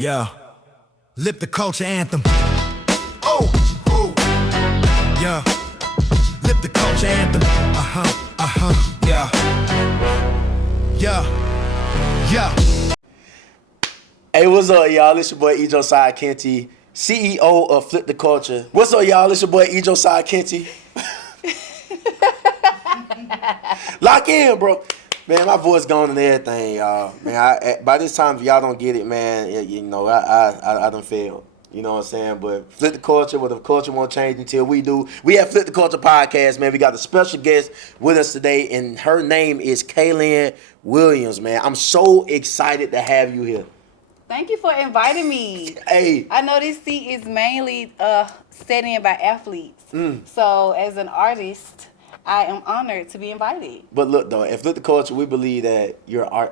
Yeah, lip the culture anthem. Oh, oh, yeah, lip the culture anthem. Yeah, yeah. Hey, what's up, y'all? It's your boy Josiah Kenty, CEO of Flip the Culture. What's up, y'all? It's your boy Josiah Kenty. Lock in, bro. Man, my voice gone and everything, y'all. Man, by this time, if y'all don't get it, man, I done failed. You know what I'm saying? But Flip the Culture, well, the culture won't change until we do. We have Flip the Culture podcast, man. We got a special guest with us today, and her name is KaLyn Williams, man. I'm so excited to have you here. Thank you for inviting me. Hey. I know this seat is mainly set in by athletes. So as an artist, I am honored to be invited. But look, though, at Flip the Culture, we believe that you're an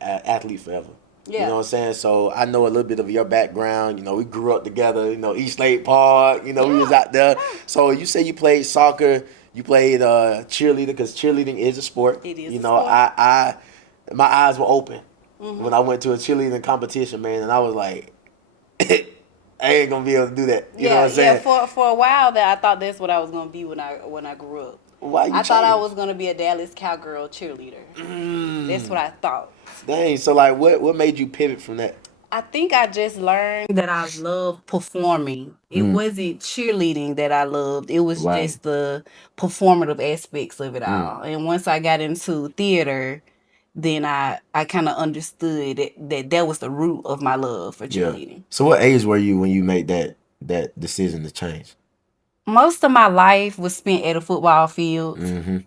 athlete forever. Yeah. You know what I'm saying? So I know a little bit of your background. You know, we grew up together. You know, East Lake Park. You know, we was out there. So you say you played soccer. You played cheerleader, because cheerleading is a sport. It is. You a know, sport. my eyes were open when I went to a cheerleading competition, man, and I was like, I ain't gonna be able to do that. You know what I'm saying? Yeah. For a while there, I thought that's what I was gonna be when I grew up. Why you I thought I changed? was gonna be a Dallas Cowgirl cheerleader. That's what I thought. Dang. So like, what made you pivot from that? I think I just learned that I love performing. It wasn't cheerleading that I loved. It was Right. just the performative aspects of it all. And once I got into theater, then I kind of understood that was the root of my love for cheerleading. So what age were you when you made that decision to change? Most of my life was spent at a football field,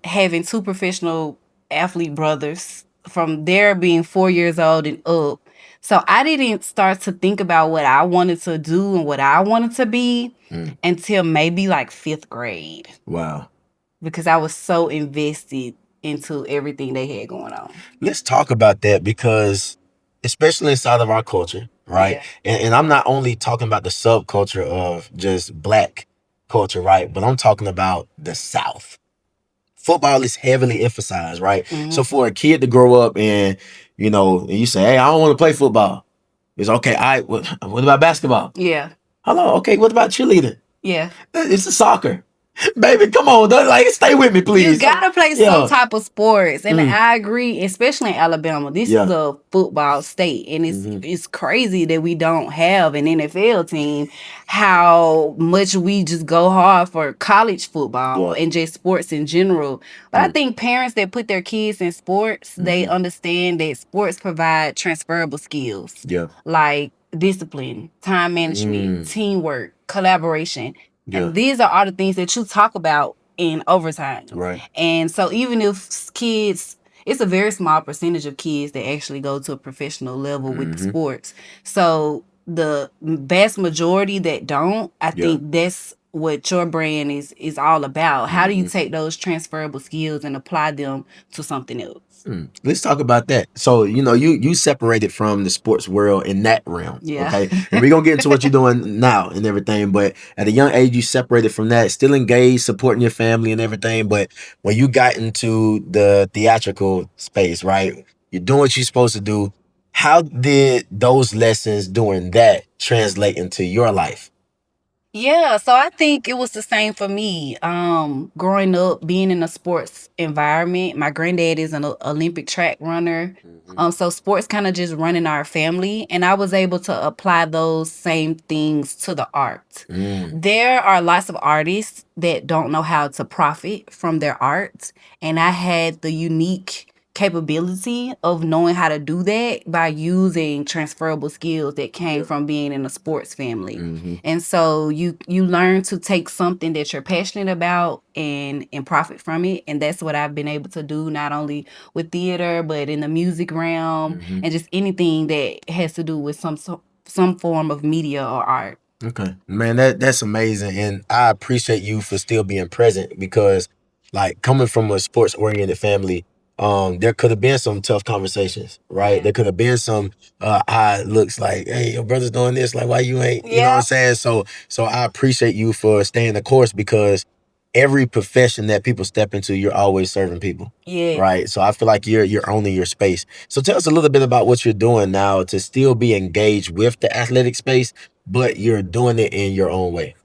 having two professional athlete brothers, from there being 4 years old and up. So I didn't start to think about what I wanted to do and what I wanted to be until maybe like 5th grade, Wow. because I was so invested into everything they had going on. Let's talk about that, because especially inside of our culture, right? Yeah. And I'm not only talking about the subculture of just black culture, right? But I'm talking about the South. Football is heavily emphasized, right? So for a kid to grow up and, and you say, hey, I don't want to play football. It's okay. All right, what about basketball? Yeah. Hello, okay, what about cheerleading? Yeah. It's a soccer. Baby, come on, like, stay with me, please. You gotta play some type of sports, and I agree. Especially in Alabama, this is a football state, and it's crazy that we don't have an NFL team. How much we just go hard for college football and just sports in general. But I think parents that put their kids in sports, they understand that sports provide transferable skills, like discipline, time management, teamwork, collaboration. And these are all the things that you talk about in overtime. Right. And so even if kids, it's a very small percentage of kids that actually go to a professional level with the sports. So the vast majority that don't, I think that's what your brand is all about. How do you take those transferable skills and apply them to something else? Let's talk about that. So, you separated from the sports world in that realm. Yeah. Okay. And we're going to get into what you're doing now and everything. But at a young age, you separated from that, still engaged, supporting your family and everything. But when you got into the theatrical space, right, you're doing what you're supposed to do. How did those lessons doing that translate into your life? Yeah, so I think it was the same for me. Growing up, being in a sports environment, my granddad is an Olympic track runner. So sports kind of just run in our family, and I was able to apply those same things to the art. There are lots of artists that don't know how to profit from their art, and I had the unique capability of knowing how to do that by using transferable skills that came from being in a sports family. And so you learn to take something that you're passionate about and profit from it. And that's what I've been able to do, not only with theater, but in the music realm and just anything that has to do with some form of media or art. Okay, man, that's amazing, and I appreciate you for still being present, because, like, coming from a sports oriented family, there could have been some tough conversations, right? Yeah. There could have been some eye looks like, hey, your brother's doing this, like, why you ain't? You know what I'm saying? So I appreciate you for staying the course, because every profession that people step into, you're always serving people. Yeah. Right. So I feel like you're owning your space. So tell us a little bit about what you're doing now to still be engaged with the athletic space, but you're doing it in your own way.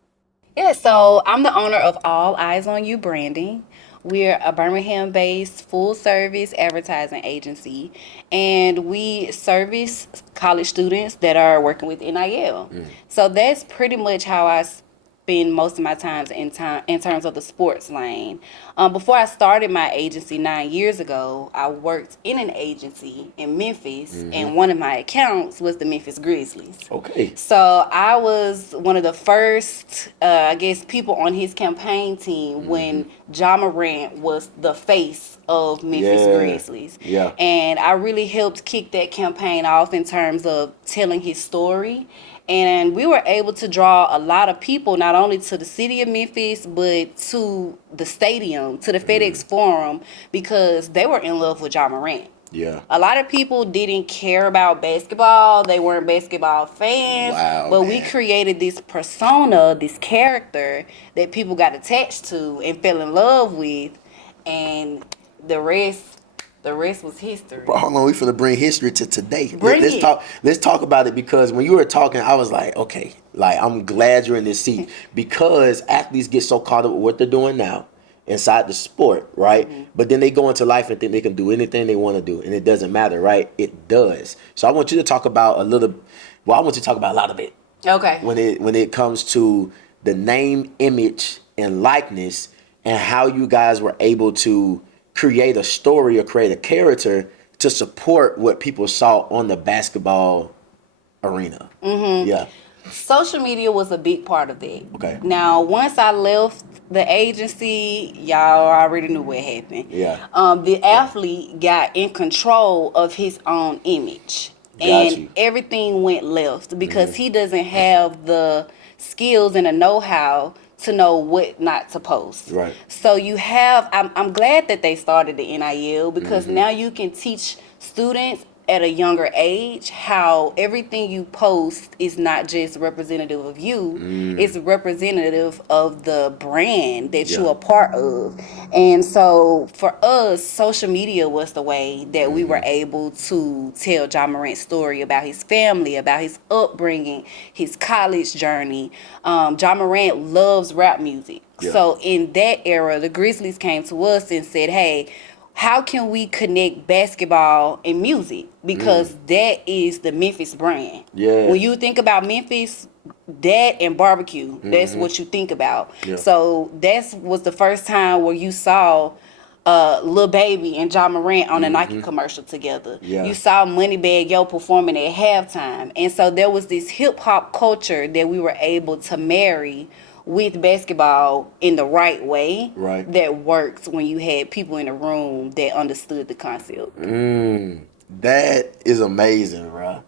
Yeah, so I'm the owner of All Eyes on You Branding. We're a Birmingham based full service advertising agency, and we service college students that are working with NIL. So that's pretty much how I spend most of my time in terms of the sports lane. Before I started my agency 9 years ago, I worked in an agency in Memphis, and one of my accounts was the Memphis Grizzlies. Okay. So I was one of the first, I guess, people on his campaign team when Ja Morant was the face of Memphis Grizzlies. Yeah. And I really helped kick that campaign off in terms of telling his story. And we were able to draw a lot of people, not only to the city of Memphis, but to the stadium, to the FedEx Forum, because they were in love with Ja Morant. Yeah. A lot of people didn't care about basketball. They weren't basketball fans. Wow, but man. we created this persona, this character that people got attached to and fell in love with. And the rest was history. Bro, hold on, we finna bring history to today. Bring let's it. Let's talk about it, because when you were talking, I was like, okay, like I'm glad you're in this seat, because athletes get so caught up with what they're doing now inside the sport, right? But then they go into life and think they can do anything they want to do, and it doesn't matter, right? It does. So I want you to talk about a lot of it. Okay. When it comes to the name, image, and likeness, and how you guys were able to create a story or create a character to support what people saw on the basketball arena. Yeah. Social media was a big part of that. Okay. Now, once I left the agency, y'all already knew what happened. Yeah. The athlete got in control of his own image. Got And you. everything went left because he doesn't have the skills and the know-how to know what not to post. Right. So you have, I'm glad that they started the NIL, because now you can teach students at a younger age how everything you post is not just representative of you, it's representative of the brand that you're a part of. And so for us, social media was the way that we were able to tell Ja Morant's story about his family, about his upbringing, his college journey. Ja Morant loves rap music. Yeah. So in that era, the Grizzlies came to us and said, hey, how can we connect basketball and music? Because that is the Memphis brand. Yeah. When you think about Memphis, that and barbecue, that's what you think about. Yeah. So that was the first time where you saw Lil Baby and Ja Morant on a Nike commercial together. Yeah. You saw Moneybagg Yo performing at halftime. And so there was this hip hop culture that we were able to marry with basketball in the right way. Right. That works when you had people in the room that understood the concept. That is amazing, bro.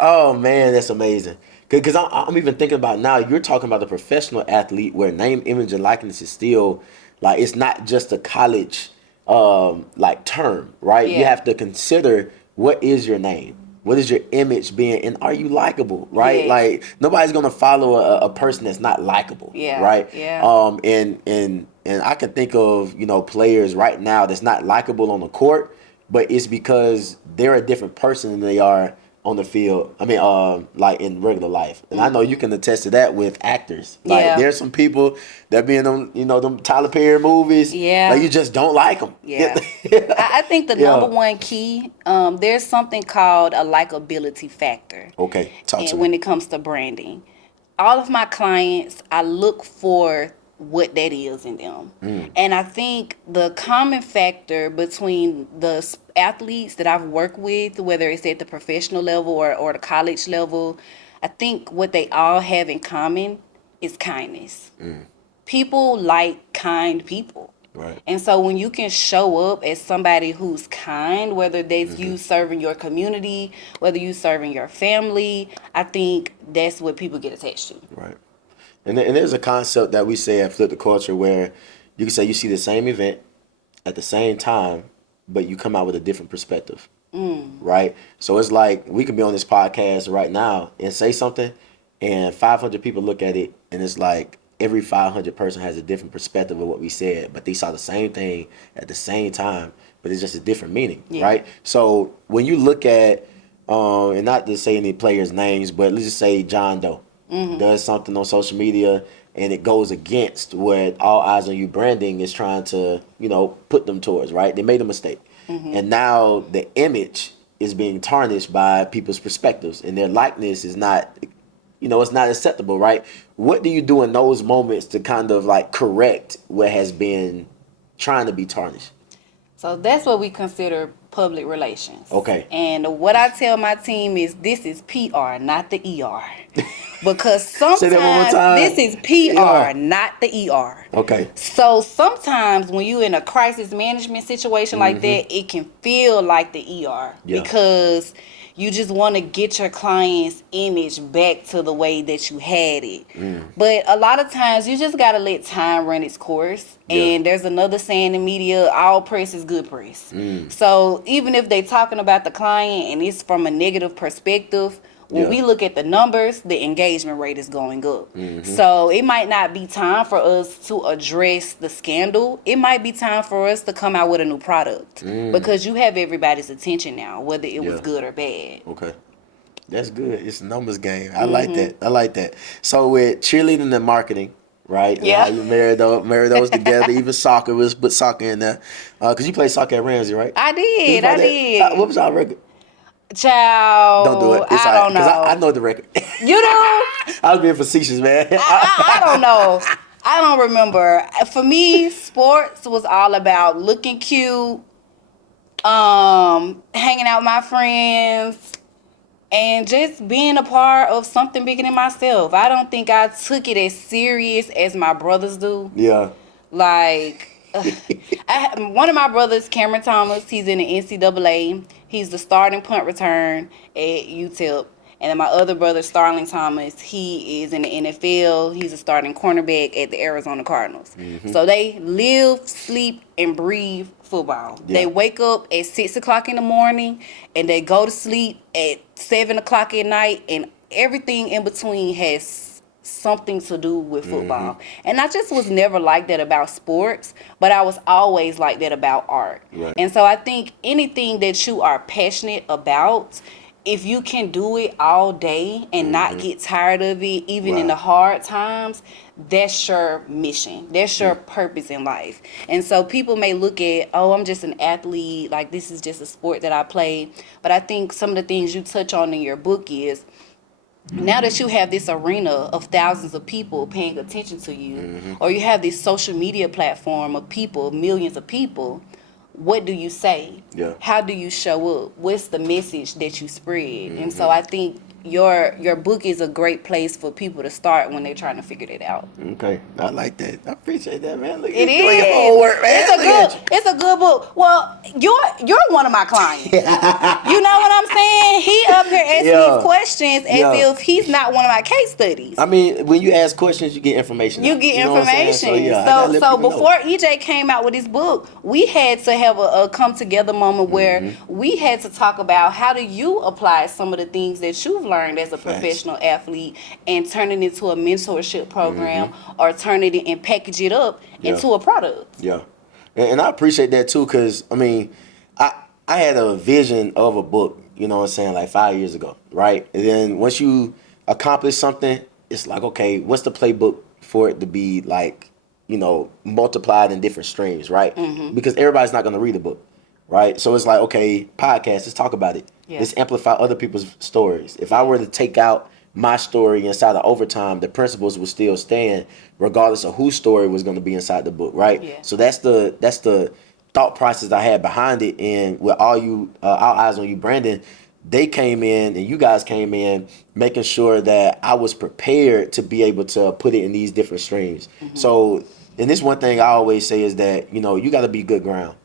Oh man, that's amazing. Because I'm even thinking about now, you're talking about the professional athlete where name, image, and likeness is still, like, it's not just a college like term, right? You Yeah. have to consider, what is your name? What is your image being, and are you likable, right? Yeah. Like, nobody's gonna follow a person that's not likable, Yeah, right? yeah. And I can think of, players right now that's not likable on the court, but it's because they're a different person than they are on the field. I mean, like in regular life. And I know you can attest to that with actors. Like, Yeah. there's some people that be in them, them Tyler Perry movies. Yeah. Like, you just don't like them. Yeah. I think the Yeah. number one key, there's something called a likability factor. Okay, talk to And me. when it comes to branding, all of my clients, I look for what that is in them. And I think the common factor between the athletes that I've worked with, whether it's at the professional level or the college level, I think what they all have in common is kindness. People like kind people. Right. And so when you can show up as somebody who's kind, whether that's you serving your community, whether you serving your family, I think that's what people get attached to. Right. And there's a concept that we say at Flip the Culture where you can say you see the same event at the same time, but you come out with a different perspective. Right? So it's like we can be on this podcast right now and say something, and 500 people look at it, and it's like, every 500 person has a different perspective of what we said, but they saw the same thing at the same time, but it's just a different meaning, right? So when you look at, and not to say any players' names, but let's just say John Doe does something on social media and it goes against what All Eyes on You branding is trying to, put them towards, right? They made a mistake. And now the image is being tarnished by people's perspectives, and their likeness is not, it's not acceptable, right? What do you do in those moments to kind of like correct what has been trying to be tarnished? So that's what we consider public relations. Okay. And what I tell my team is this is PR, not the ER. Because sometimes this is PR, not the ER. Okay. So sometimes when you're in a crisis management situation like that, it can feel like the ER. Yeah. Because you just want to get your client's image back to the way that you had it. But a lot of times you just got to let time run its course. And there's another saying in media, all press is good press. So even if they're talking about the client and it's from a negative perspective, when we look at the numbers, the engagement rate is going up. So it might not be time for us to address the scandal. It might be time for us to come out with a new product because you have everybody's attention now, whether it was good or bad. Okay. That's good. It's a numbers game. I like that. So with cheerleading and marketing, right? Yeah. You marry those together. Even soccer, let's put soccer in there. Because you played soccer at Ramsey, right? I did. What was our record? Child, Don't do it. It's I don't know. I know the record. You do? I was being facetious, man. I don't know. I don't remember. For me, sports was all about looking cute, hanging out with my friends, and just being a part of something bigger than myself. I don't think I took it as serious as my brothers do. Yeah. Like, one of my brothers, Cameron Thomas, he's in the NCAA. He's the starting punt return at UTEP. And then my other brother, Starling Thomas, he is in the NFL. He's a starting cornerback at the Arizona Cardinals. So they live, sleep, and breathe football. They wake up at 6 o'clock in the morning, and they go to sleep at 7 o'clock at night, and everything in between has something to do with football. And I just was never like that about sports, but I was always like that about art. Right. And so I think anything that you are passionate about, if you can do it all day and not get tired of it, even in the hard times, that's your mission. That's your purpose in life. And so people may look at, oh, I'm just an athlete, like this is just a sport that I play. But I think some of the things you touch on in your book is, now that you have this arena of thousands of people paying attention to you, or you have this social media platform of people, millions of people, what do you say? Yeah. How do you show up? What's the message that you spread? And so I think your book is a great place for people to start when they're trying to figure it out. Okay, I like that. I appreciate that, man. Look, It you doing is. your homework, man. It's a good book. Well, you're one of my clients. You know what I'm saying? He up here asking these questions as if he's not one of my case studies. I mean, when you ask questions, you get information. You get know what I'm information. saying? So before EJ came out with his book, we had to have a come together moment where we had to talk about how do you apply some of the things that you've learned as a professional athlete and turn it into a mentorship program or turn it and package it up into a product. Yeah. And I appreciate that too, because I mean, I had a vision of a book, you know what I'm saying, like 5 years ago, right? And then once you accomplish something, it's like, okay, what's the playbook for it to be like, multiplied in different streams, right? Because everybody's not going to read a book, right? So it's like, okay, podcast, let's talk about it. Yeah. Let's amplify other people's stories. If I were to take out my story inside of Overtime, the principles would still stand regardless of whose story was going to be inside the book, right? Yeah. So that's the thought process I had behind it. And with All Eyes on You, Brandon, they came in and you guys came in making sure that I was prepared to be able to put it in these different streams. So, and this one thing I always say is that, you got to be good ground,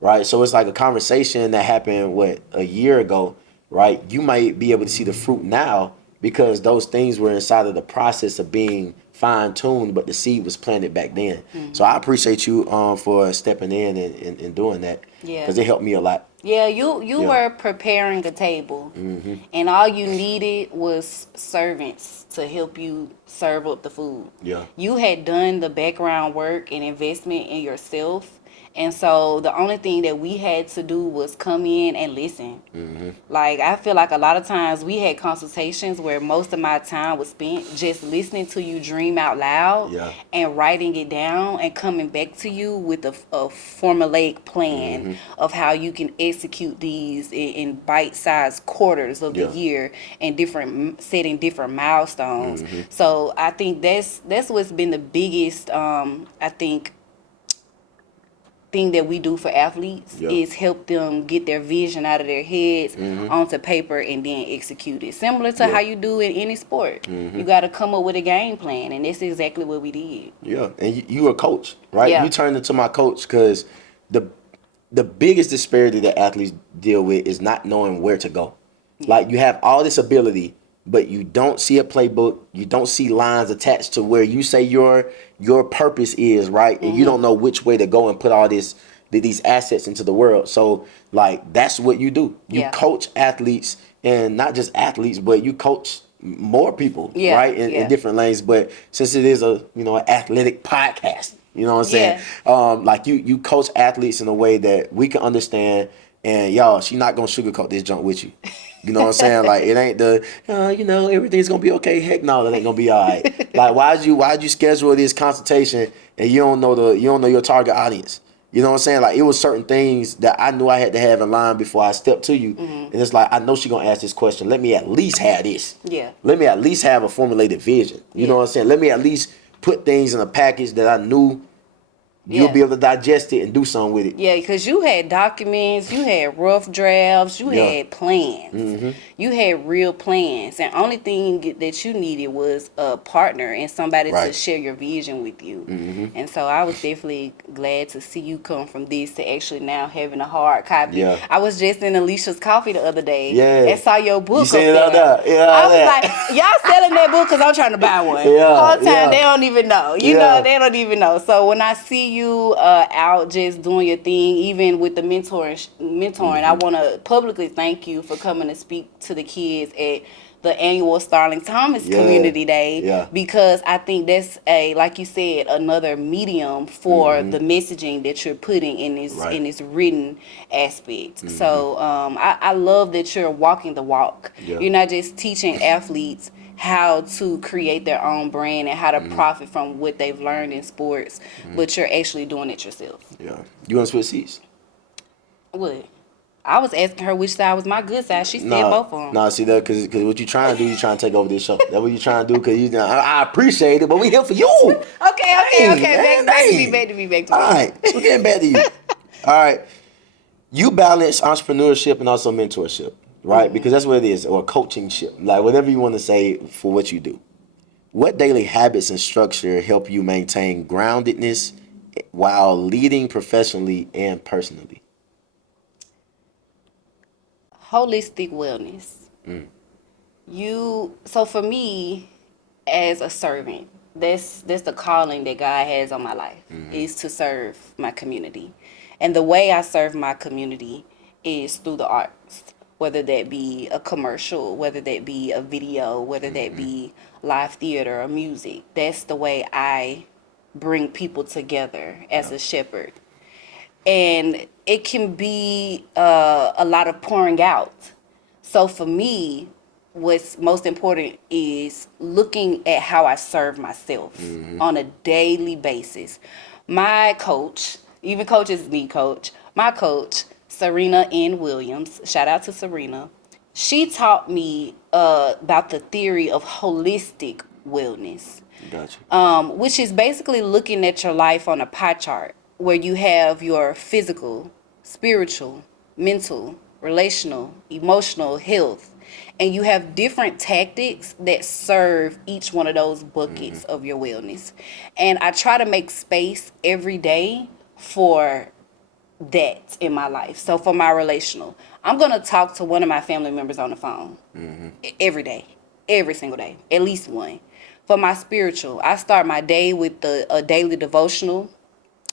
right? So it's like a conversation that happened, a year ago, right? You might be able to see the fruit now because those things were inside of the process of being fine-tuned, but the seed was planted back then. So I appreciate you for stepping in and doing that. Yeah. Because it helped me a lot. Yeah, you were preparing a table, and all you needed was servants to help you serve up the food. Yeah. You had done the background work and investment in yourself, and so the only thing that we had to do was come in and listen. Like, I feel like a lot of times we had consultations where most of my time was spent just listening to you dream out loud and writing it down and coming back to you with a formulaic plan of how you can execute these in bite-sized quarters of the year and setting different milestones. So I think that's what's been the biggest thing that we do for athletes is help them get their vision out of their heads onto paper and then execute it. Similar to how you do in any sport. You got to come up with a game plan, and that's exactly what we did. Yeah, and you a coach, right? Yeah. You turned into my coach because the biggest disparity that athletes deal with is not knowing where to go. Like, you have all this ability, but you don't see a playbook. You don't see lines attached to where you say your purpose is, right? And you don't know which way to go and put all these assets into the world. So, like, that's what you do. You coach athletes, and not just athletes, but you coach more people, right? In different lanes. But since it is an athletic podcast, you know what I'm saying? Like, you coach athletes in a way that we can understand. And y'all, she not gonna sugarcoat this junk with you. You know what I'm saying? Like, it ain't everything's gonna be okay. Heck no, that ain't gonna be all right. Like, why'd you schedule this consultation and you don't know your target audience? You know what I'm saying? Like, it was certain things that I knew I had to have in line before I stepped to you. And it's like, I know she gonna ask this question. Let me at least have this. Yeah. Let me at least have a formulated vision. You know what I'm saying? Let me at least put things in a package that I knew you'll be able to digest it and do something with it. Yeah, because you had documents, you had rough drafts, you had plans. You had real plans. And only thing that you needed was a partner and somebody to share your vision with you. And so I was definitely glad to see you come from this to actually now having a hard copy. Yeah. I was just in Alicia's Coffee the other day and saw your book up there. I was like, y'all selling that book because I'm trying to buy one. All the time, they don't even know. You know, they don't even know. So when I see you out just doing your thing, even with the mentoring, I want to publicly thank you for coming to speak to the kids at the annual Starling Thomas Community Day, because I think that's like you said, another medium for the messaging that you're putting in this written aspect. So I love that you're walking the walk. You're not just teaching athletes how to create their own brand and how to profit from what they've learned in sports, but you're actually doing it yourself. Yeah. You want to switch seats? What? I was asking her which side was my good side. She said both of them. No, see that because what you trying to do, you trying to take over this show. That's what you trying to do. Because I appreciate it, but we here for you. Okay. Back to me. All right, so we're getting back to you. All right, you balance entrepreneurship and also mentorship, right? Because that's what it is, or coachingship, like whatever you want to say for what you do. What daily habits and structure help you maintain groundedness while leading professionally and personally? Holistic wellness. So for me, as a servant, that's the calling that God has on my life, is to serve my community. And the way I serve my community is through the arts, whether that be a commercial, whether that be a video, whether that be live theater or music. That's the way I bring people together as a shepherd. And it can be a lot of pouring out. So for me, what's most important is looking at how I serve myself on a daily basis. My coach, even coaches need coach, my coach, Serena N. Williams, shout out to Serena, she taught me about the theory of holistic wellness. Gotcha. Which is basically looking at your life on a pie chart, where you have your physical, spiritual, mental, relational, emotional health, and you have different tactics that serve each one of those buckets of your wellness. And I try to make space every day for that in my life. So for my relational, I'm going to talk to one of my family members on the phone every day, every single day, at least one. For my spiritual, I start my day with a daily devotional.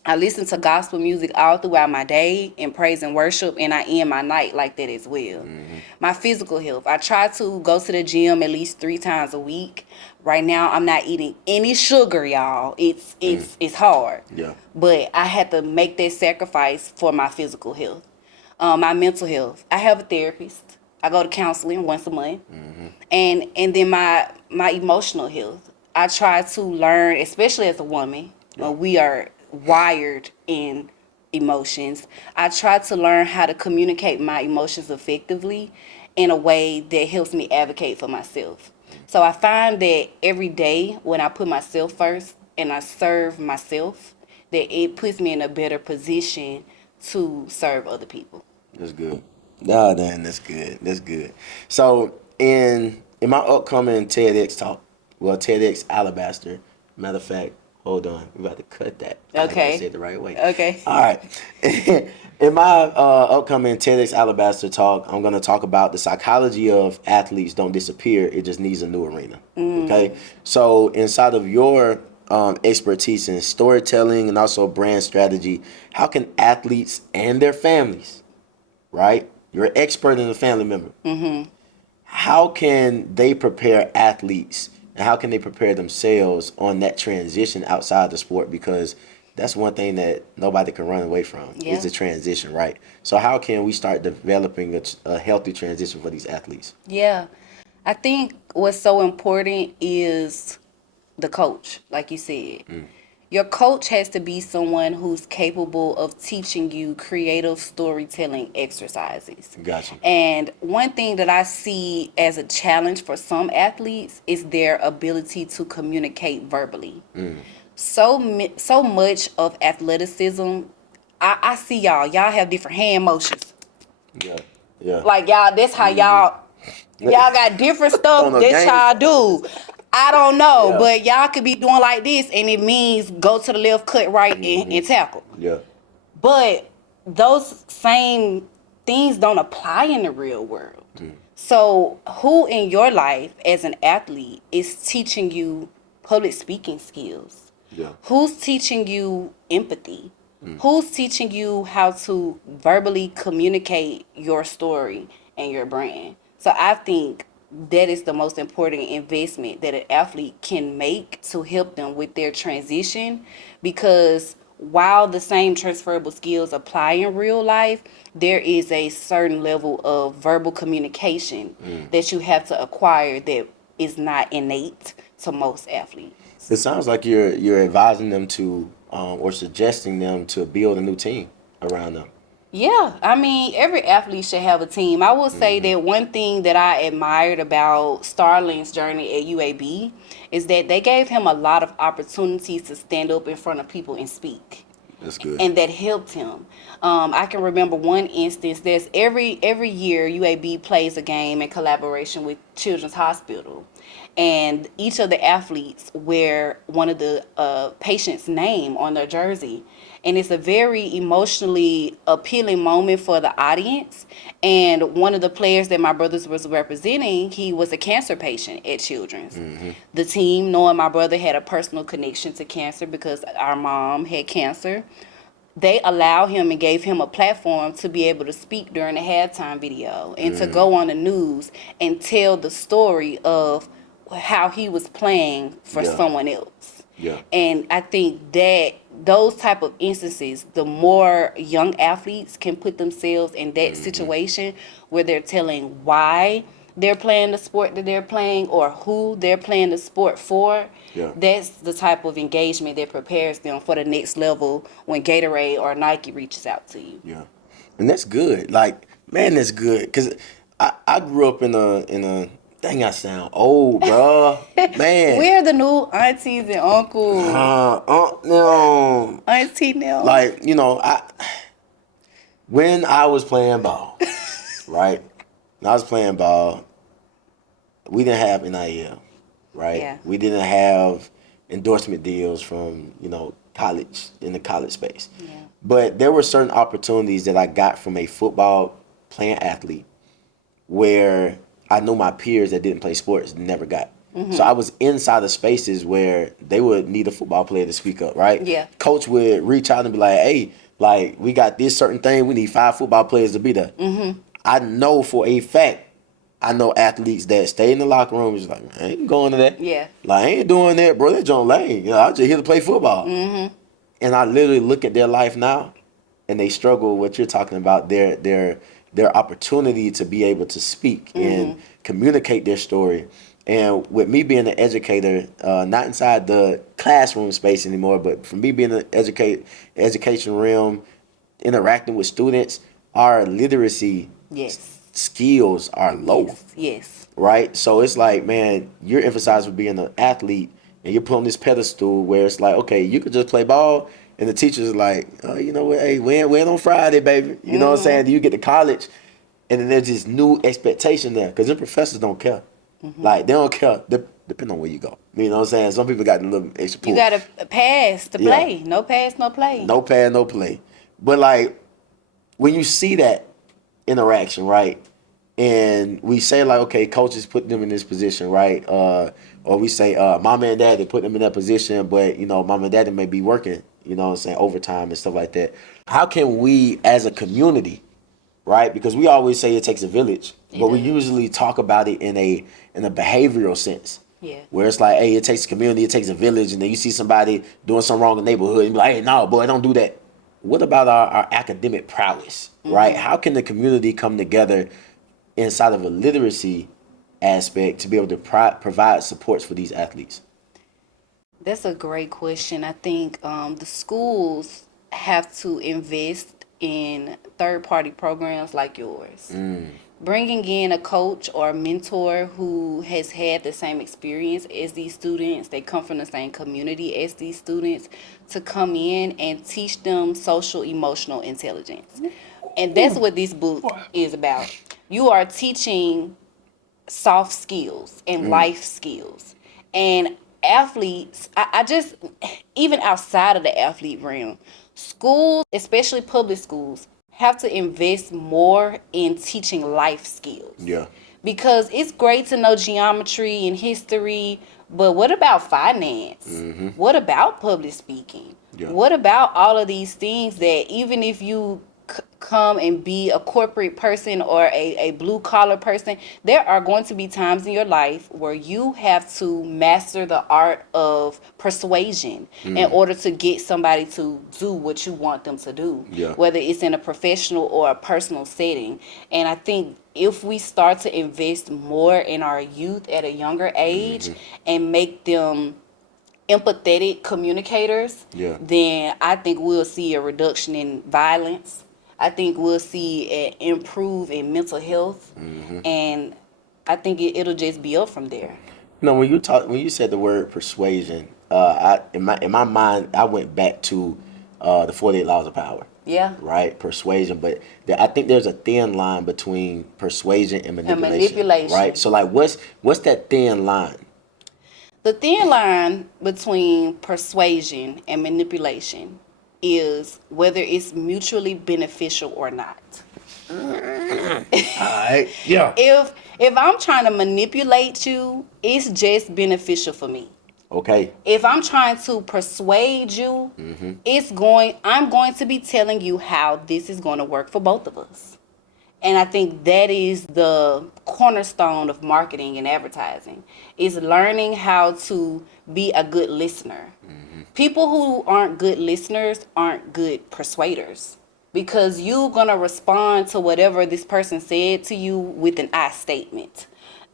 I listen to gospel music all throughout my day in praise and worship, and I end my night like that as well. My physical health, I try to go to the gym at least 3 times a week. Right now, I'm not eating any sugar, y'all. It's hard. Yeah. But I had to make that sacrifice for my physical health. My mental health, I have a therapist. I go to counseling once a month. And then my emotional health, I try to learn, especially as a woman, when we are wired in emotions. I try to learn how to communicate my emotions effectively in a way that helps me advocate for myself. So I find that every day when I put myself first and I serve myself, that it puts me in a better position to serve other people. That's good. No, man, that's good. That's good. So in my upcoming TEDx talk, well, TEDx Alabaster, matter of fact, hold on, we about to cut that. I Okay. gotta say it the right way. Okay. All right. In my upcoming TEDx Alabaster talk, I'm gonna talk about the psychology of athletes don't disappear. It just needs a new arena. Okay. So inside of your expertise in storytelling and also brand strategy, how can athletes and their families, right? You're an expert in a family member. How can they prepare athletes and how can they prepare themselves on that transition outside the sport? Because that's one thing that nobody can run away from Yeah. is the transition, right? So how can we start developing a healthy transition for these athletes? Yeah. I think what's so important is the coach, like you said. Your coach has to be someone who's capable of teaching you creative storytelling exercises. Gotcha. And one thing that I see as a challenge for some athletes is their ability to communicate verbally. So much of athleticism, I see y'all have different hand motions. Yeah. Yeah. Like y'all, that's how y'all got different stuff On a that game. y'all do. I don't know, Yeah. but y'all could be doing like this and it means go to the left, cut right, and tackle. Yeah. But those same things don't apply in the real world. So who in your life as an athlete is teaching you public speaking skills? Yeah. Who's teaching you empathy? Who's teaching you how to verbally communicate your story and your brand? So I think that is the most important investment that an athlete can make to help them with their transition, because while the same transferable skills apply in real life, there is a certain level of verbal communication that you have to acquire that is not innate to most athletes. It sounds like you're advising them to or suggesting them to build a new team around them. Yeah, I mean, every athlete should have a team. I will say that one thing that I admired about Starling's journey at UAB is that they gave him a lot of opportunities to stand up in front of people and speak. That's good. And that helped him. I can remember one instance. There's every year UAB plays a game in collaboration with Children's Hospital, and each of the athletes wear one of the patient's name on their jersey, and it's a very emotionally appealing moment for the audience. And one of the players that my brothers was representing, he was a cancer patient at Children's. The team, knowing my brother had a personal connection to cancer because our mom had cancer, they allowed him and gave him a platform to be able to speak during the halftime video and to go on the news and tell the story of how he was playing for someone else. Yeah. And I think that those type of instances, the more young athletes can put themselves in that situation where they're telling why they're playing the sport that they're playing or who they're playing the sport for, that's the type of engagement that prepares them for the next level when Gatorade or Nike reaches out to you. Yeah. And that's good. Like, man, that's good. Because I grew up in a dang, I sound old, bro. Man. We're the new aunties and uncles. No. Auntie now. Like, when I was playing ball, right? When I was playing ball, we didn't have NIL, right? Yeah. We didn't have endorsement deals from, college, in the college space. Yeah. But there were certain opportunities that I got from a football playing athlete where I know my peers that didn't play sports never got. So I was inside of spaces where they would need a football player to speak up, right? Yeah. Coach would reach out and be like, hey, like, we got this certain thing. We need 5 football players to be there. I know for a fact, I know athletes that stay in the locker room is like, man, I ain't going to that. Yeah. Like, I ain't doing that, bro. That's John Lane. You know, I'm just here to play football. And I literally look at their life now, and they struggle with what you're talking about, their opportunity to be able to speak and communicate their story. And with me being an educator, not inside the classroom space anymore, but from me being an education realm, interacting with students, our literacy skills are low. Yes. Right? So it's like, man, you're emphasized with being an athlete, and you're put on this pedestal where it's like, okay, you could just play ball, and the teacher's like, oh, you know what, hey, win on Friday, baby. You know what I'm saying? Then you get to college, and then there's this new expectation there, because the professors don't care. Like, they don't care, depending on where you go. You know what I'm saying? Some people got a little extra pull. You got to pass to play. No pass, no play. No pass, no play. But, like, when you see that interaction, right, and we say, like, okay, coaches put them in this position, right, or we say mama and daddy put them in that position, but, you know, mama and daddy may be working, you know what I'm saying, overtime and stuff like that. How can we, as a community, right, because we always say it takes a village, but we usually talk about it in a behavioral sense. Yeah. Where it's like, hey, it takes a community, it takes a village, and then you see somebody doing something wrong in the neighborhood, and you be like, hey, no, boy, don't do that. What about our academic prowess, right? How can the community come together inside of a literacy aspect to be able to provide supports for these athletes? That's a great question. I think the schools have to invest in third-party programs like yours. Bringing in a coach or a mentor who has had the same experience as these students, they come from the same community as these students, to come in and teach them social emotional intelligence. And that's what this book is about. You are teaching soft skills and life skills. And athletes, I just, even outside of the athlete realm, schools, especially public schools, have to invest more in teaching life skills. Yeah. Because it's great to know geometry and history, but what about finance? What about public speaking? Yeah. What about all of these things that even if you come and be a corporate person or a blue collar person, there are going to be times in your life where you have to master the art of persuasion in order to get somebody to do what you want them to do, whether it's in a professional or a personal setting. And I think if we start to invest more in our youth at a younger age and make them empathetic communicators, then I think we'll see a reduction in violence. I think we'll see an improve in mental health, and I think it'll just be up from there. No, when you said the word persuasion, in my mind, I went back to the 48 Laws of Power. Yeah. Right, persuasion, but I think there's a thin line between persuasion and manipulation. Right, so like, what's that thin line? The thin line between persuasion and manipulation is whether it's mutually beneficial or not. All right. Yeah. If I'm trying to manipulate you, it's just beneficial for me. Okay. If I'm trying to persuade you, I'm going to be telling you how this is going to work for both of us. And I think that is the cornerstone of marketing and advertising, is learning how to be a good listener. People who aren't good listeners aren't good persuaders, because you're going to respond to whatever this person said to you with an I statement.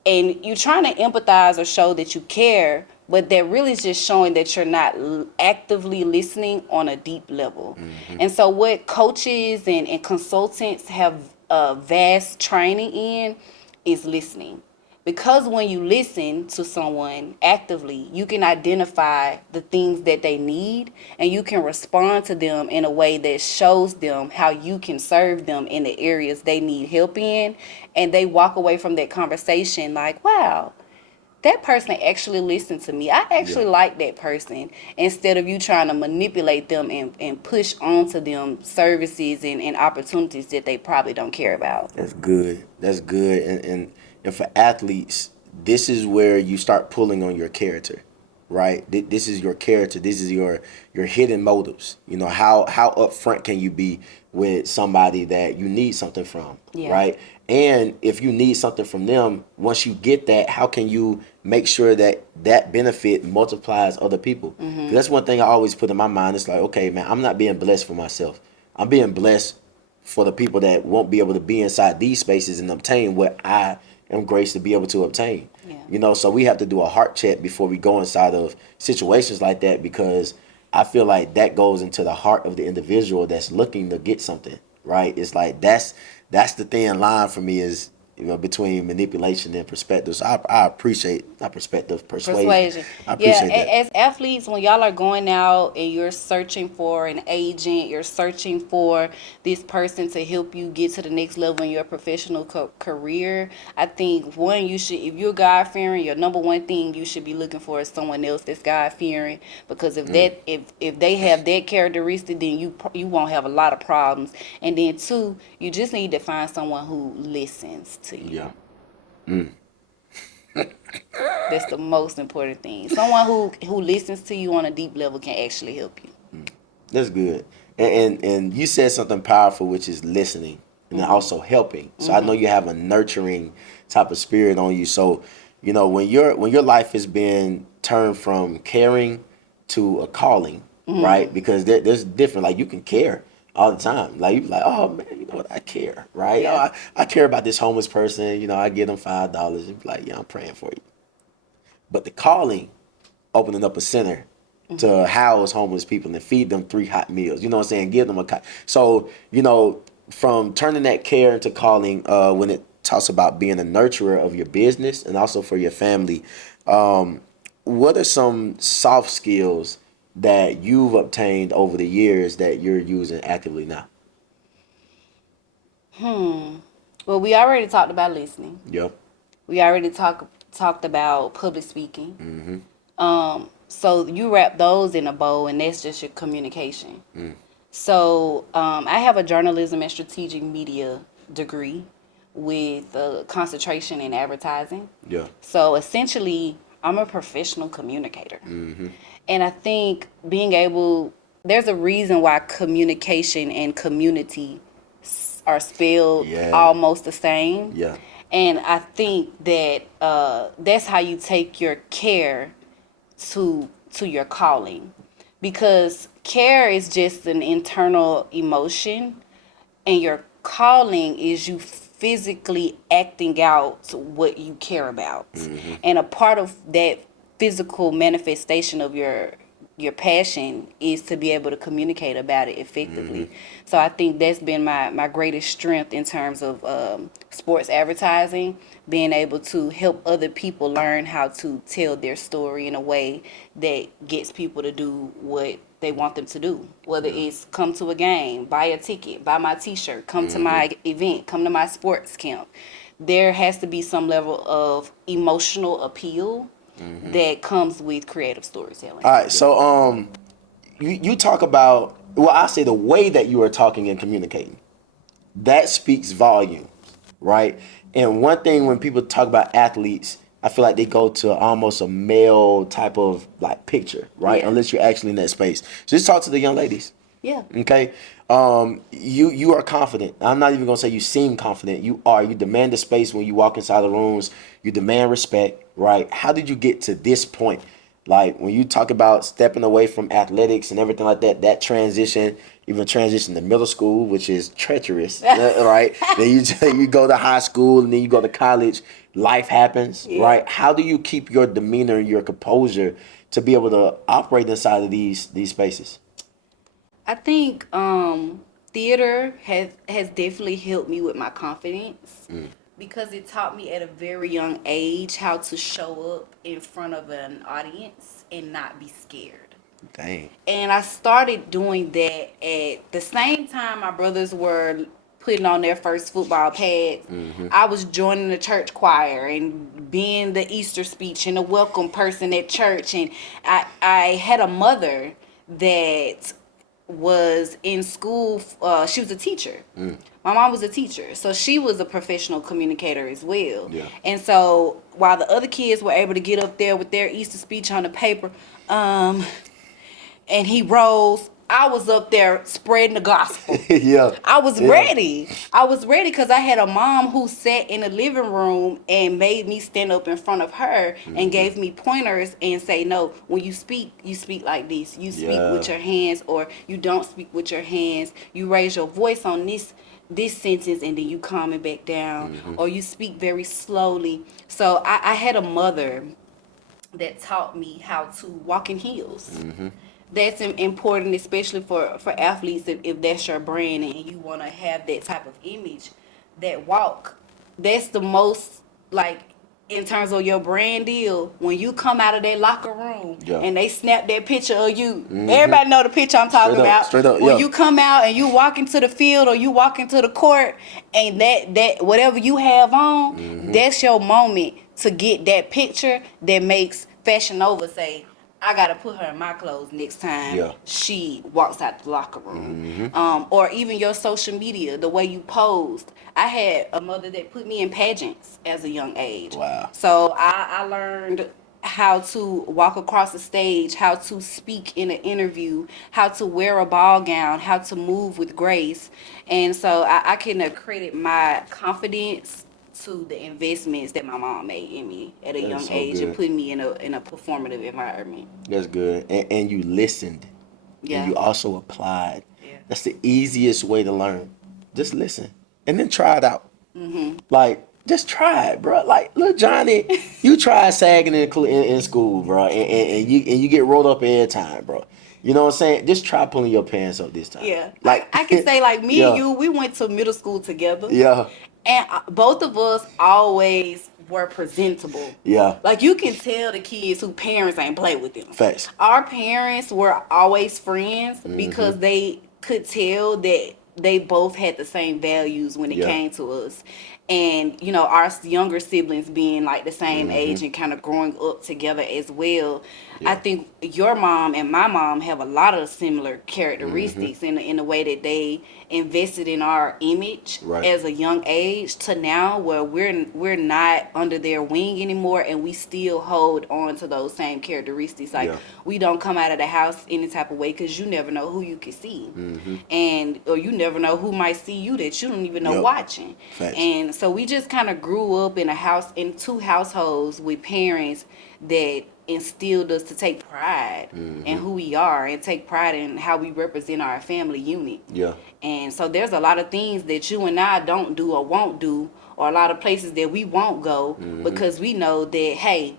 And you're trying to empathize or show that you care, but that really is just showing that you're not actively listening on a deep level. And so what coaches and consultants have vast training in is listening. Because when you listen to someone actively, you can identify the things that they need, and you can respond to them in a way that shows them how you can serve them in the areas they need help in. And they walk away from that conversation like, wow, that person actually listened to me. I actually like that person, instead of you trying to manipulate them and push onto them services and opportunities that they probably don't care about. That's good. And for athletes, this is where you start pulling on your character, right? This is your character. This is your hidden motives. You know, how upfront can you be with somebody that you need something from, Yeah. right? And if you need something from them, once you get that, how can you make sure that that benefit multiplies other people? 'Cause that's one thing I always put in my mind. It's like, okay, man, I'm not being blessed for myself. I'm being blessed for the people that won't be able to be inside these spaces and obtain what I am graced to be able to obtain. Yeah. You know, so we have to do a heart check before we go inside of situations like that, because I feel like that goes into the heart of the individual that's looking to get something, right? It's like that's the thin line for me, is, you know, between manipulation and perspective. So I appreciate not perspective, persuasion. I appreciate that. As athletes, when y'all are going out and you're searching for an agent, you're searching for this person to help you get to the next level in your professional career, I think, one, you should, if you're God-fearing, your number one thing you should be looking for is someone else that's God-fearing, because if that if they have that characteristic, then you won't have a lot of problems. And then two, you just need to find someone who listens to you. Yeah. That's the most important thing. Someone who listens to you on a deep level can actually help you. That's good. And you said something powerful, which is listening and then also helping. So I know you have a nurturing type of spirit on you. So, you know, when your life has been turned from caring to a calling, right? Because there's different, like, you can care all the time. Like, you be like, oh man, you know what, I care, right? Yeah. Oh, I care about this homeless person, you know, I give them $5 and be like, yeah, I'm praying for you. But the calling, opening up a center to house homeless people and feed them 3 hot meals, you know what I'm saying? Give them so, you know, from turning that care into calling, when it talks about being a nurturer of your business and also for your family, what are some soft skills that you've obtained over the years that you're using actively now? Well, we already talked about listening. Yep. We already talked about public speaking. So you wrap those in a bow, and that's just your communication. So I have a journalism and strategic media degree with a concentration in advertising. Yeah. So essentially, I'm a professional communicator. And I think there's a reason why communication and community are spelled almost the same. Yeah. And I think that that's how you take your care to your calling, because care is just an internal emotion, and your calling is you physically acting out what you care about. And a part of that physical manifestation of your passion is to be able to communicate about it effectively. So I think that's been my greatest strength in terms of sports advertising, being able to help other people learn how to tell their story in a way that gets people to do what they want them to do. Whether it's come to a game, buy a ticket, buy my t-shirt, come to my event, come to my sports camp. There has to be some level of emotional appeal that comes with creative storytelling. All right, so you talk about, well, I say the way that you are talking and communicating, that speaks volume, right? And one thing when people talk about athletes, I feel like they go to almost a male type of like picture, right? Yeah. Unless you're actually in that space. So just talk to the young ladies. Yeah. Okay. You are confident. I'm not even gonna say you seem confident. You are. You demand the space when you walk inside the rooms. You demand respect, right? How did you get to this point? Like when you talk about stepping away from athletics and everything like that, that transition, even transition to middle school, which is treacherous, right? Then you go to high school and then you go to college. Life happens, right? How do you keep your demeanor, your composure to be able to operate inside of these spaces? I think theater has definitely helped me with my confidence, because it taught me at a very young age how to show up in front of an audience and not be scared. Dang. And I started doing that at the same time my brothers were putting on their first football pads. I was joining the church choir and being the Easter speech and the welcome person at church. And I had a mother that was in school. She was a teacher. My mom was a teacher, so she was a professional communicator as well. Yeah. And so while the other kids were able to get up there with their Easter speech on the paper, and he rose, I was up there spreading the gospel. Yeah. I was Yeah. ready. I was ready because I had a mom who sat in the living room and made me stand up in front of her and gave me pointers and say, no, when you speak like this. You speak Yeah. with your hands, or you don't speak with your hands. You raise your voice on this sentence and then you calm it back down, or you speak very slowly. So I had a mother that taught me how to walk in heels. That's important, especially for athletes, if that's your brand and you want to have that type of image. That walk, that's the most, like, in terms of your brand deal, when you come out of that locker room and they snap that picture of you, everybody know the picture I'm talking about. Straight up, when you come out and you walk into the field or you walk into the court, and that whatever you have on, that's your moment to get that picture that makes Fashion Nova say, I gotta put her in my clothes next time she walks out the locker room. Or even your social media, the way you posed. I had a mother that put me in pageants as a young age. Wow. So I learned how to walk across the stage, how to speak in an interview, how to wear a ball gown, how to move with grace. And so I can credit my confidence to the investments that my mom made in me at a young age and put me in a performative environment. That's good. And you listened. Yeah. And you also applied. Yeah. That's the easiest way to learn. Just listen. And then try it out. Like, just try it, bro. Like, little Johnny, you try sagging in school, bro. And you get rolled up every time, bro. You know what I'm saying? Just try pulling your pants up this time. Yeah. Like I can say, like, me and you, we went to middle school together. Yeah. And both of us always were presentable. Yeah. Like, you can tell the kids who parents ain't play with them. Facts. Our parents were always friends because they could tell that they both had the same values when it came to us. And, you know, our younger siblings being like the same age and kind of growing up together as well. I think your mom and my mom have a lot of similar characteristics in the way that they invested in our image as a young age to now, where we're not under their wing anymore, and we still hold on to those same characteristics. Like, we don't come out of the house any type of way, because you never know who you can see, and or you never know who might see you that you don't even know watching. Facts. And so we just kind of grew up in two households with parents that instilled us to take pride in who we are and take pride in how we represent our family unit. Yeah. And so there's a lot of things that you and I don't do or won't do, or a lot of places that we won't go because we know that, hey,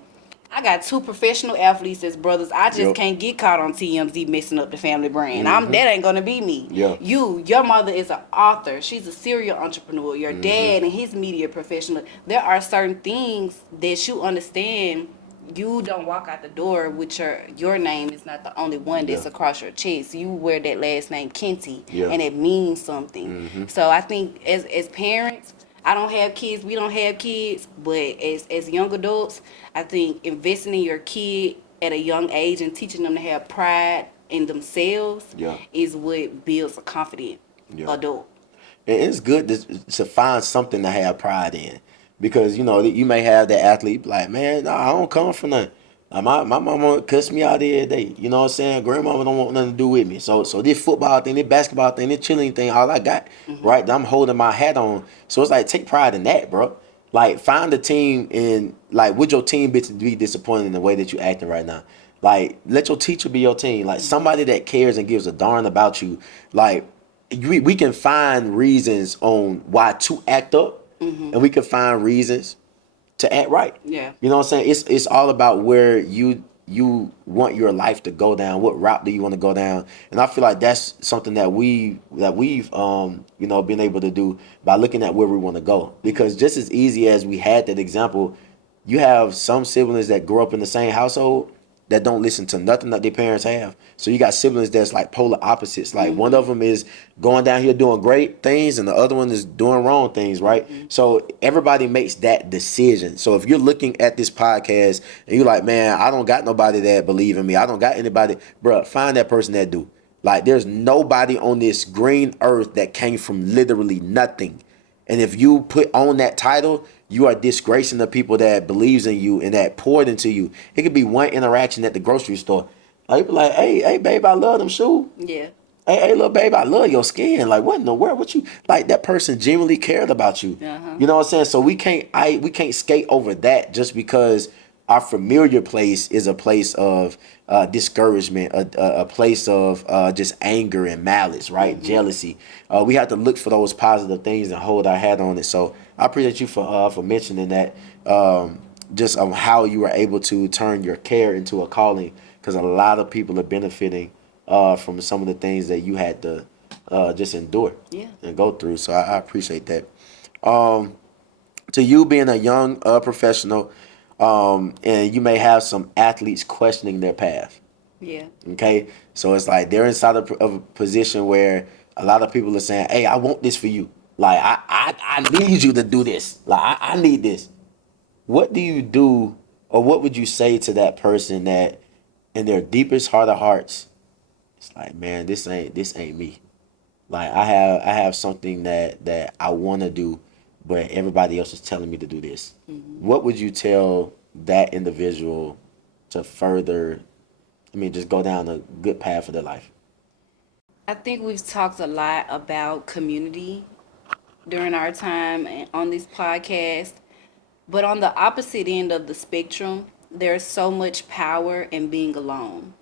I got two professional athletes as brothers. I just can't get caught on TMZ messing up the family brand. That ain't gonna be me. Yeah. Your mother is an author. She's a serial entrepreneur. Your dad and his media professional. There are certain things that you understand. You don't walk out the door with your name is not the only one that's across your chest. You wear that last name Kenty, and it means something. So I think as parents, I don't have kids, we don't have kids, but as young adults, I think investing in your kid at a young age and teaching them to have pride in themselves is what builds a confident adult. And it's good to find something to have pride in. Because, you know, you may have that athlete like, man, nah, I don't come from nothing. My mama cuss me out every day. You know what I'm saying? Grandmama don't want nothing to do with me. So this football thing, this basketball thing, this chilling thing, all I got, right? I'm holding my hat on. So it's like, take pride in that, bro. Like, find a team in, like, would your team be disappointed in the way that you acting right now? Like, let your teacher be your team. Like, somebody that cares and gives a darn about you. Like, we can find reasons on why to act up. And we can find reasons to act right. Yeah. You know what I'm saying? It's all about where you want your life to go down. What route do you want to go down? And I feel like that's something that we've you know, been able to do by looking at where we want to go. Because just as easy as we had that example, you have some siblings that grow up in the same household that don't listen to nothing that their parents have. So you got siblings that's like polar opposites. Like one of them is going down here doing great things and the other one is doing wrong things, right? So everybody makes that decision. So if you're looking at this podcast and you're like, man, I don't got nobody that believe in me. I don't got anybody, bro, find that person that do. Like, there's nobody on this green earth that came from literally nothing. And if you put on that title, you are disgracing the people that believes in you and that poured into you. It could be one interaction at the grocery store. Like, be like, hey, babe, I love them shoes. Yeah. Hey, little babe, I love your skin. Like, what in the world? What you like? That person genuinely cared about you. You know what I'm saying? So we can't skate over that just because our familiar place is a place of discouragement, a place of just anger and malice, right? Jealousy. We have to look for those positive things and hold our hat on it. So I appreciate you for mentioning that. Just on how you were able to turn your care into a calling, because a lot of people are benefiting from some of the things that you had to just endure and go through. So I appreciate that. To you being a young professional, and you may have some athletes questioning their path. Yeah. Okay, so it's like they're inside of a position where a lot of people are saying, "Hey, I want this for you. Like I need you to do this. Like I need this." What do you do, or what would you say to that person that, in their deepest heart of hearts, it's like, man, this ain't me. Like I have something that I want to do, but everybody else is telling me to do this. What would you tell that individual to further, just go down a good path for their life? I think we've talked a lot about community during our time on this podcast. But on the opposite end of the spectrum, there's so much power in being alone.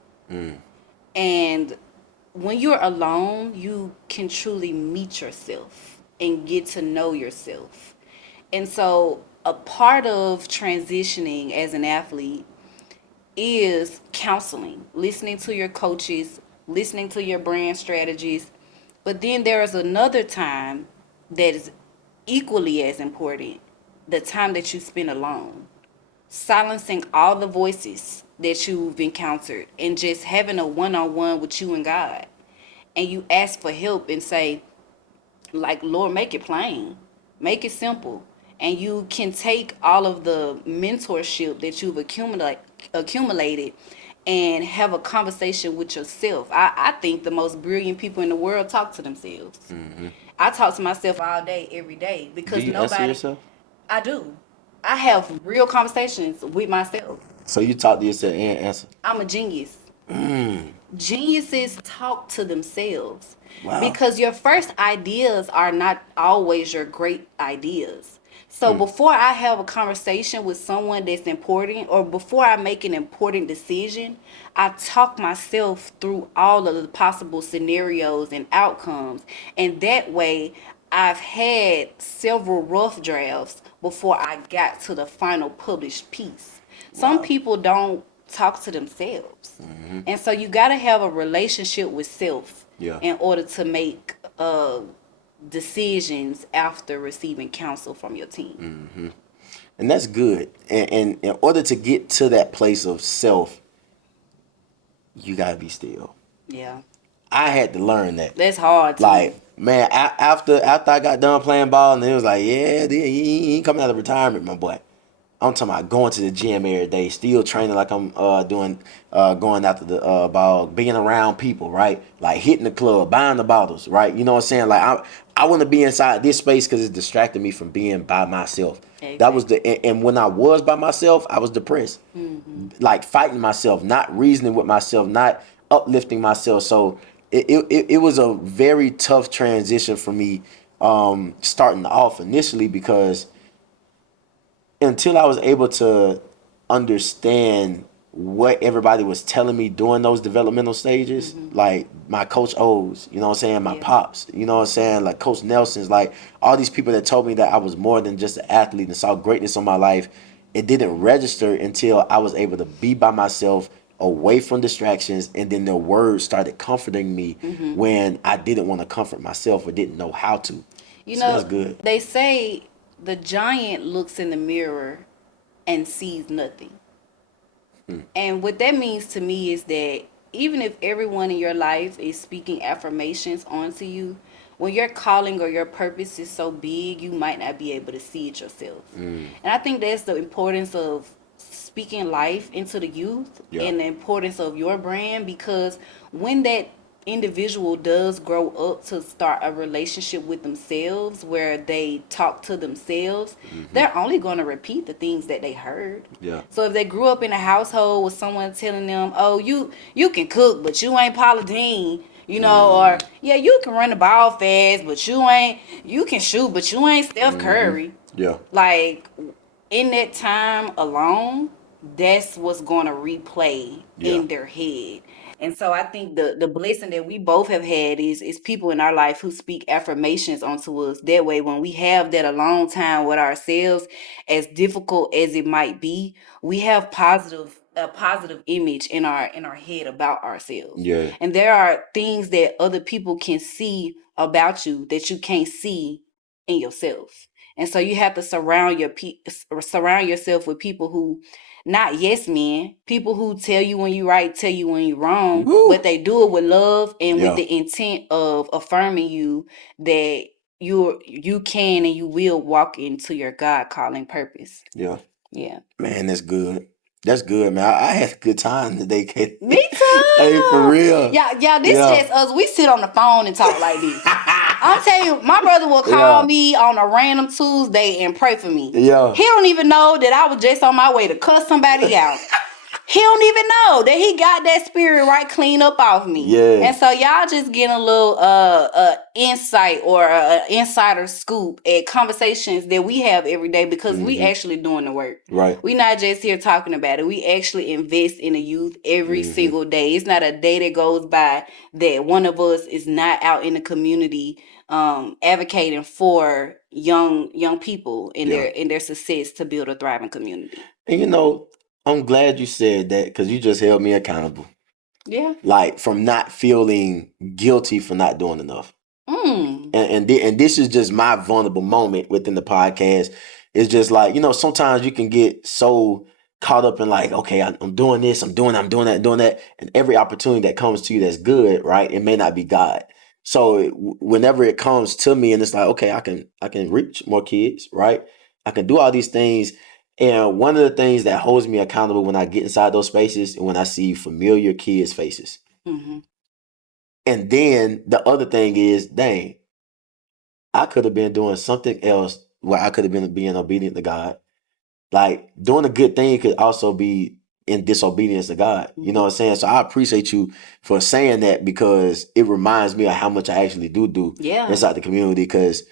And when you're alone, you can truly meet yourself and get to know yourself. And so a part of transitioning as an athlete is counseling, listening to your coaches, listening to your brand strategies. But then there is another time that is equally as important, the time that you spend alone, silencing all the voices that you've encountered and just having a one-on-one with you and God. And you ask for help and say, like, Lord, make it plain, make it simple. And you can take all of the mentorship that you've accumulated and have a conversation with yourself. I think the most brilliant people in the world talk to themselves. I talk to myself all day, every day, because Do you nobody. answer yourself? I do. I have real conversations with myself. So you talk to yourself and answer. I'm a genius. Geniuses talk to themselves. Wow. Because your first ideas are not always your great ideas. So before I have a conversation with someone that's important, or before I make an important decision, I talk myself through all of the possible scenarios and outcomes. And that way, I've had several rough drafts before I got to the final published piece. Some people don't talk to themselves. And so you got to have a relationship with self in order to make decisions after receiving counsel from your team. And that's good. And in order to get to that place of self, you got to be still. Yeah. I had to learn that. That's hard too. Like, man, after I got done playing ball, and it was like, yeah, he ain't coming out of retirement, my boy. I'm talking about going to the gym every day, still training like I'm going after the ball, being around people, right? Like hitting the club, buying the bottles, right? You know what I'm saying? Like I want to be inside this space because it distracted me from being by myself. Exactly. That was and when I was by myself, I was depressed, like fighting myself, not reasoning with myself, not uplifting myself. So it was a very tough transition for me starting off initially, because until I was able to understand what everybody was telling me during those developmental stages, like my Coach O's, you know what I'm saying, my pops, you know what I'm saying, like Coach Nelson's, like all these people that told me that I was more than just an athlete and saw greatness on my life, it didn't register until I was able to be by myself, away from distractions, and then their words started comforting me when I didn't want to comfort myself or didn't know how to. You so know, that's good. They say the giant looks in the mirror and sees nothing. And what that means to me is that even if everyone in your life is speaking affirmations onto you, when your calling or your purpose is so big, you might not be able to see it yourself. And I think that's the importance of speaking life into the youth and the importance of your brand, because when that individual does grow up to start a relationship with themselves where they talk to themselves, they're only going to repeat the things that they heard. Yeah. So if they grew up in a household with someone telling them, "Oh, you can cook, but you ain't Paula Deen," or "Yeah, you can run the ball fast, but you can shoot, but you ain't Steph Curry." Yeah. Like, in that time alone, that's what's going to replay Yeah. in their head. And so I think the blessing that we both have had is people in our life who speak affirmations onto us. That way, when we have that alone time with ourselves, as difficult as it might be, we have a positive image in our head about ourselves. Yeah. And there are things that other people can see about you that you can't see in yourself. And so you have to surround yourself with people who, not yes men, people who tell you when you're right, tell you when you're wrong, Woo. but they do it with love and Yeah. with the intent of affirming you that you can and you will walk into your God calling purpose. Yeah. Yeah. Man, that's good. That's good, man. I had a good time today, Katie. Me too. Hey, for real. Yeah, this Yeah. just us. We sit on the phone and talk like this. I'm telling you, my brother will call Yeah. me on a random Tuesday and pray for me. Yeah. He don't even know that I was just on my way to cuss somebody out. He don't even know that he got that spirit right clean up off me. Yeah. And so y'all just getting a little insight or insider scoop at conversations that we have every day because we actually doing the work. Right. We not just here talking about it. We actually invest in the youth every single day. It's not a day that goes by that one of us is not out in the community advocating for young people in their success to build a thriving community. And I'm glad you said that because you just held me accountable. Yeah. Like from not feeling guilty for not doing enough. Mm. And this is just my vulnerable moment within the podcast. It's just like, sometimes you can get so caught up in like, okay, I'm doing this, I'm doing that. And every opportunity that comes to you that's good, right? It may not be God. So whenever it comes to me and it's like, okay, I can reach more kids, right? I can do all these things. And one of the things that holds me accountable when I get inside those spaces and when I see familiar kids' faces. Mm-hmm. And then the other thing is, dang, I could have been doing something else where I could have been being obedient to God. Like doing a good thing could also be in disobedience to God. You know what I'm saying? So I appreciate you for saying that because it reminds me of how much I actually do inside the community because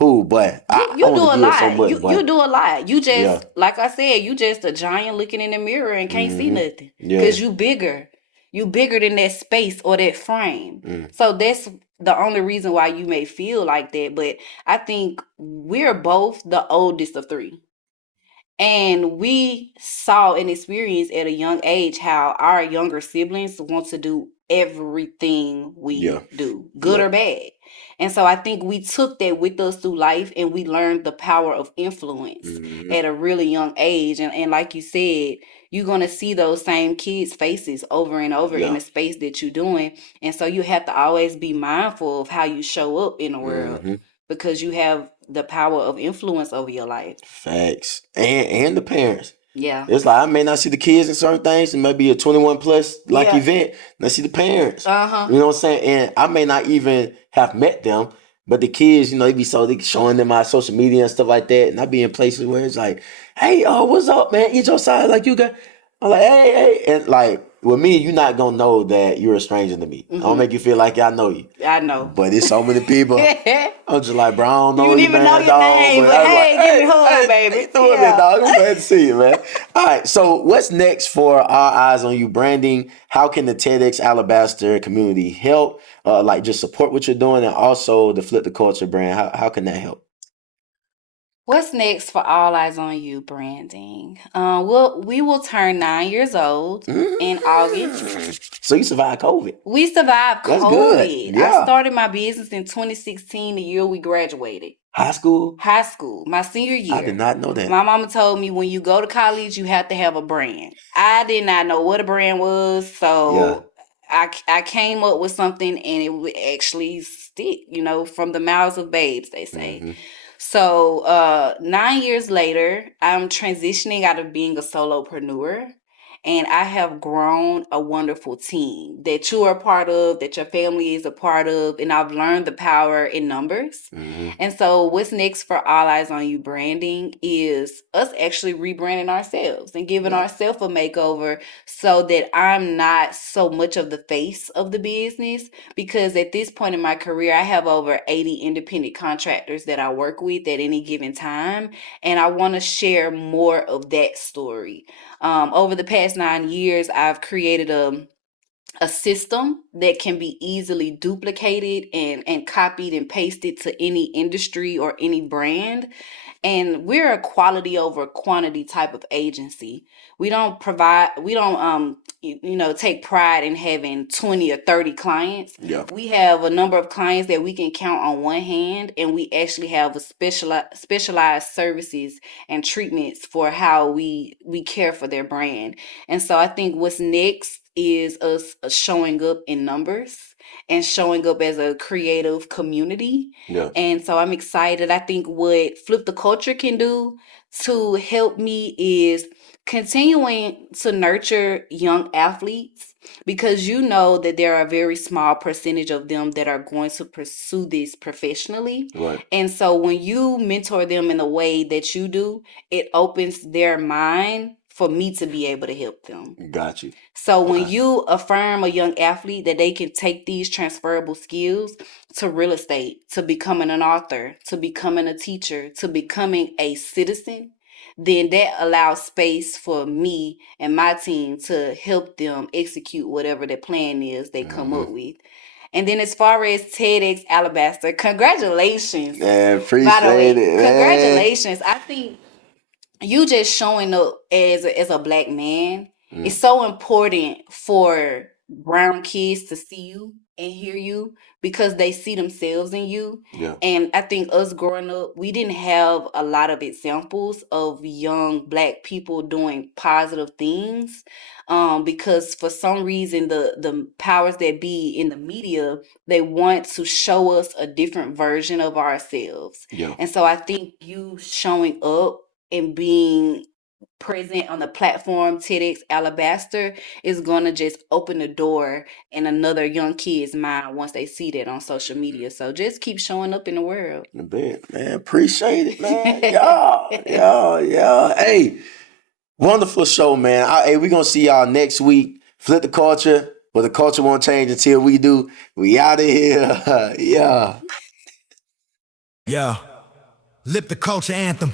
you do a lot. So much, you do a lot. You just, Yeah. like I said, you just a giant looking in the mirror and can't see nothing Yeah. because you bigger. You bigger than that space or that frame. So that's the only reason why you may feel like that. But I think we're both the oldest of three. And we saw and experienced at a young age how our younger siblings want to do everything we do, good or bad. And so I think we took that with us through life and we learned the power of influence at a really young age. And like you said, you're going to see those same kids' faces over and over in the space that you're doing. And so you have to always be mindful of how you show up in the world because you have the power of influence over your life. Facts. And the parents. Yeah. It's like I may not see the kids in certain things. It may be a 21 plus event. And I see the parents. Uh-huh. You know what I'm saying? And I may not even have met them, but the kids, they showing them my social media and stuff like that. And I be in places where it's like, hey, what's up, man? You Josiah, like you got. I'm like, hey. And like with me, you're not gonna know that you're a stranger to me. I don't make you feel like I know you. I know. But it's so many people. I'm just like, bro, I don't know you. You even know your name, but hey, give me a hug, baby. Hey, through it, dog. I'm glad to see you, man. All right, so what's next for Our Eyes on You branding? How can the TEDx Alabaster community help? Just support what you're doing and also the Flip the Culture brand. How can that help? What's next for All Eyes on You branding? We will turn 9 years old in August. So you survived COVID. We survived That's COVID. Good. Yeah. I started my business in 2016, the year we graduated. High school, my senior year. I did not know that. My mama told me when you go to college, you have to have a brand. I did not know what a brand was, so I came up with something and it would actually stick, from the mouths of babes, they say. So 9 years later, I'm transitioning out of being a solopreneur And I have grown a wonderful team that you are a part of, that your family is a part of, and I've learned the power in numbers. And so what's next for All Eyes on You branding is us actually rebranding ourselves and giving ourselves a makeover so that I'm not so much of the face of the business, because at this point in my career, I have over 80 independent contractors that I work with at any given time. And I want to share more of that story. Over the past 9 years, I've created a system that can be easily duplicated and copied and pasted to any industry or any brand. And we're a quality over quantity type of agency. We don't take pride in having 20 or 30 clients. Yeah. We have a number of clients that we can count on one hand, and we actually have a specialized services and treatments for how we care for their brand. And so I think what's next is us showing up in numbers and showing up as a creative community. Yeah. And so I'm excited. I think what Flip the Culture can do to help me is continuing to nurture young athletes, because you know that there are a very small percentage of them that are going to pursue this professionally. Right. And so when you mentor them in the way that you do, it opens their mind for me to be able to help them. Got you. So when you affirm a young athlete that they can take these transferable skills to real estate, to becoming an author, to becoming a teacher, to becoming a citizen, then that allows space for me and my team to help them execute whatever their plan is they come up with. And then as far as TEDx Alabaster, congratulations. Yeah, appreciate By the way, it, man. congratulations. I think you just showing up as a black man is so important for brown kids to see you and hear you, because they see themselves in you. Yeah. And I think us growing up, we didn't have a lot of examples of young black people doing positive things, because for some reason the powers that be in the media, they want to show us a different version of ourselves. Yeah. And so I think you showing up and being present on the platform TEDx Alabaster is going to just open the door in another young kid's mind once they see that on social media. So just keep showing up in the world. I bet, man. Appreciate it, man. Yeah. Hey, wonderful show, man. Hey, we're going to see y'all next week. Flip the Culture, but the culture won't change until we do. We out of here. Yeah. Yeah. Lip the culture anthem.